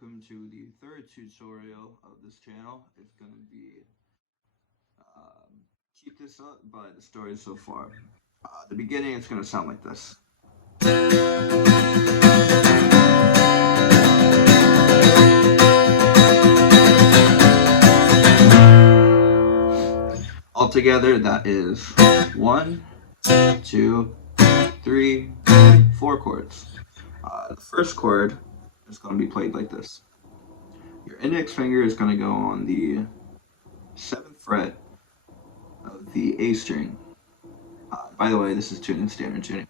welcome to the third tutorial of this channel. It's going to be Keep This Up by the story so far. The beginning is going to sound like this. Altogether, that is 1, 2, 3, 4 chords. The first chord is going to be played like this. Your index finger is going to go on the 7th fret of the A string. By the way, this is tuned in standard tuning.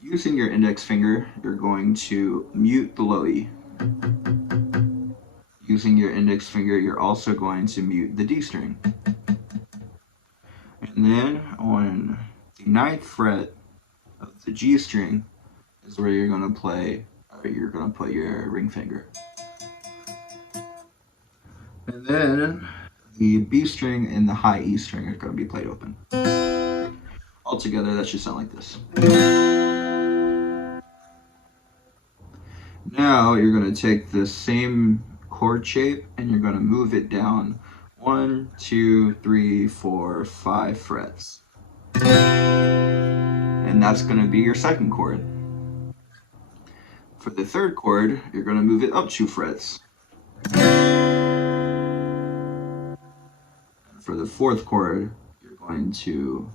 Using your index finger, you're going to mute the low E. Using your index finger, you're also going to mute the D string. And then on the 9th fret of the G string is where you're going to play, or you're going to put your ring finger. And then the B string and the high E string are going to be played open. Altogether, that should sound like this. Now you're going to take the same chord shape and you're going to move it down 1, 2, 3, 4, 5 frets. And that's going to be your second chord. For the third chord, you're going to move it up 2 frets. For the fourth chord, you're going to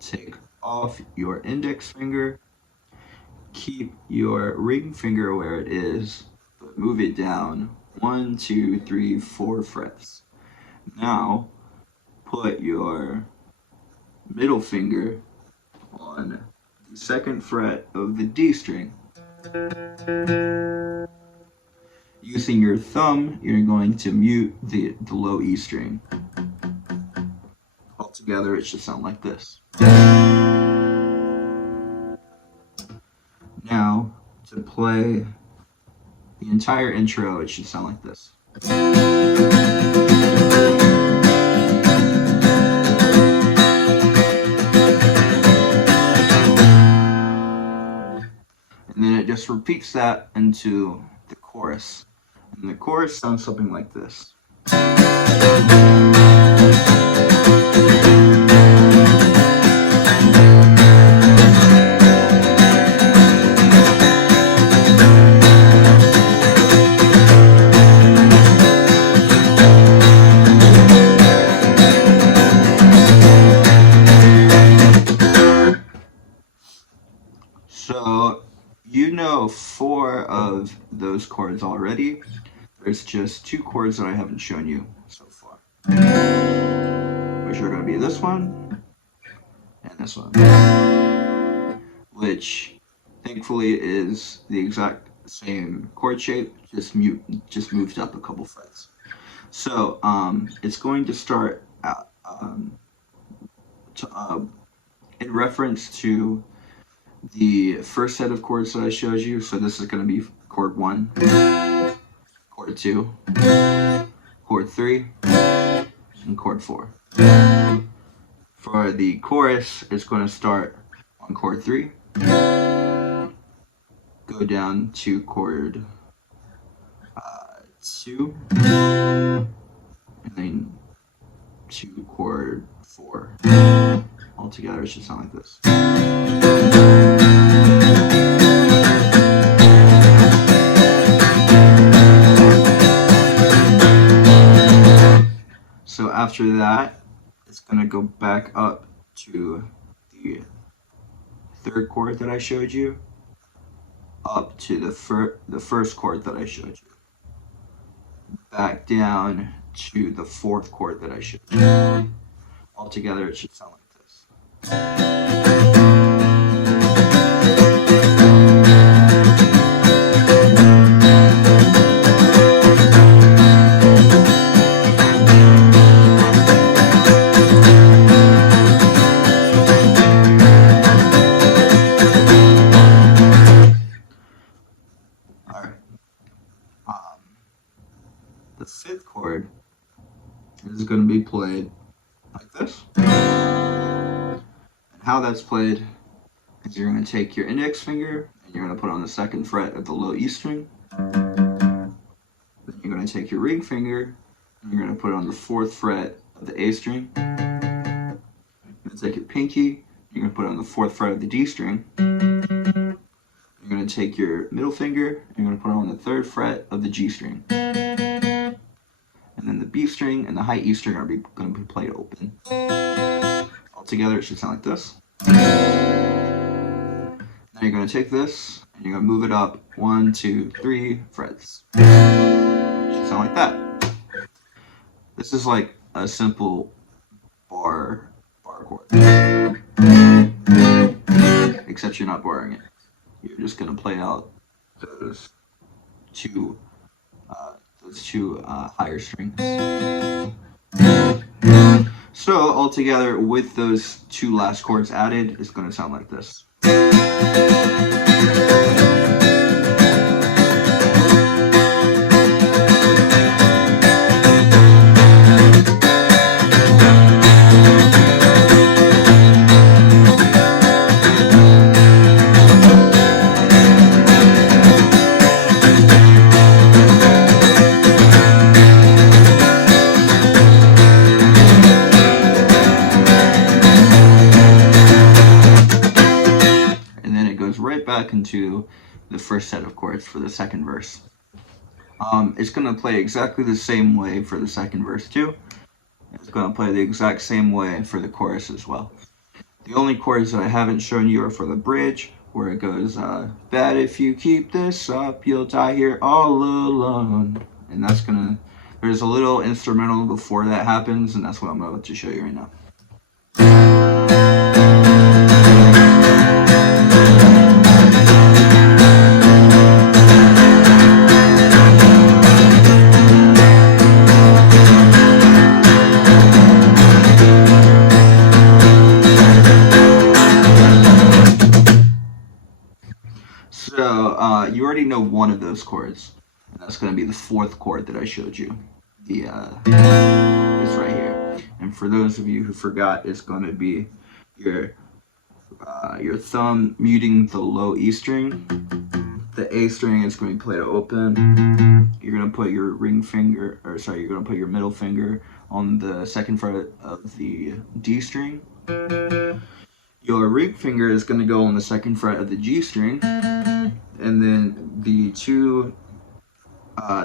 take off your index finger, keep your ring finger where it is, but move it down 1, 2, 3, 4 frets. Now, put your middle finger on the 2nd fret of the D string. Using your thumb, you're going to mute the low E string. Altogether, it should sound like this. Now, to play the entire intro, it should sound like this. And then it just repeats that into the chorus. And the chorus sounds something like this. So, you know 4 of those chords already. There's just 2 chords that I haven't shown you so far, which are going to be this one and this one, which thankfully is the exact same chord shape, just moved up a couple frets. So it's going to start out in reference to the first set of chords that I showed you. So this is going to be chord 1, chord 2, chord 3, and chord 4. For the chorus, it's going to start on chord 3, go down to chord 2, and then to chord 4. Altogether, it should sound like this. So after that, it's going to go back up to the 3rd chord that I showed you, up to the first chord that I showed you, back down to the 4th chord that I showed you. Altogether, it should sound like this. The 5th chord is going to be played like this. And how that's played is you're going to take your index finger and you're going to put it on the 2nd fret of the low E string. Then you're going to take your ring finger and you're going to put it on the 4th fret of the A string. You're going to take your pinky, you're going to put it on the 4th fret of the D string. You're going to take your middle finger and you're going to put it on the 3rd fret of the G string. And then the B string and the high E string are going to be played open. Altogether, it should sound like this. Now you're going to take this and you're going to move it up 1, 2, 3 frets. It should sound like that. This is like a simple bar chord, except you're not barring it. You're just going to play out those two higher strings. So altogether, with those 2 last chords added, it's going to sound like this. Back into the first set of chords for the 2nd verse. It's going to play exactly the same way for the 2nd verse too. It's going to play the exact same way for the chorus as well. The only chords that I haven't shown you are for the bridge, where it goes, "Bad if you keep this up, you'll die here all alone." And that's there's a little instrumental before that happens, and that's what I'm about to show you right now. So you already know one of those chords, and that's going to be the 4th chord that I showed you. This right here. And for those of you who forgot, it's going to be your thumb muting the low E string. The A string is going to be played open. You're going to put your you're going to put your middle finger on the 2nd fret of the D string. Your ring finger is going to go on the 2nd fret of the G string, and then the 2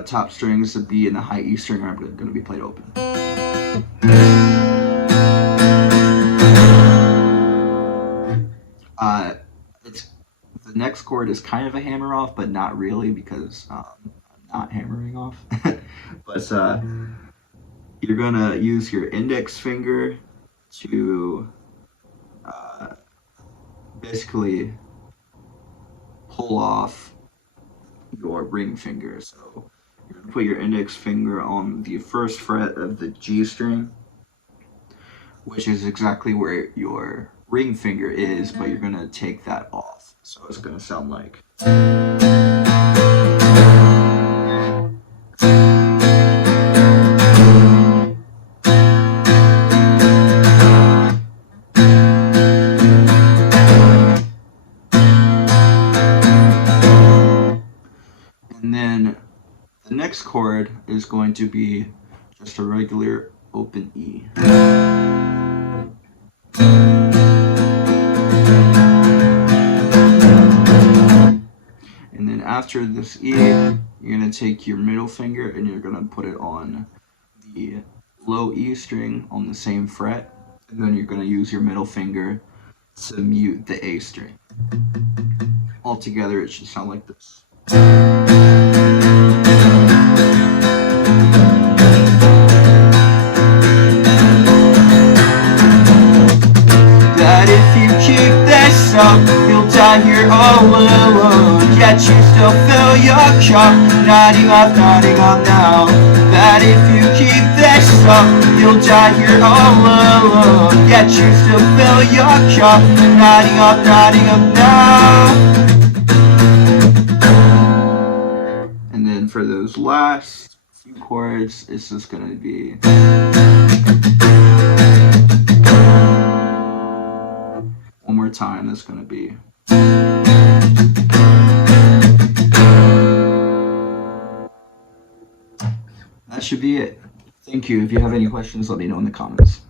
top strings, the B and the high E string, are going to be played open. The next chord is kind of a hammer off, but not really, because I'm not hammering off. But you're going to use your index finger to basically pull off your ring finger. So you're going to put your index finger on the 1st fret of the G string, which is exactly where your ring finger is, but you're going to take that off. So it's going to sound like. And then the next chord is going to be just a regular open E. And then after this E, you're going to take your middle finger and you're going to put it on the low E string on the same fret. And then you're going to use your middle finger to mute the A string. Altogether, it should sound like this. That if you keep this up, you'll die here all alone. Yet you still fill your cup, nodding off now. That if you keep this up, you'll die here all alone. Yet you still fill your cup, nodding off now. And then for those last few chords, it's just going to be. One more time, that's going to be. That should be it. Thank you. If you have any questions, let me know in the comments.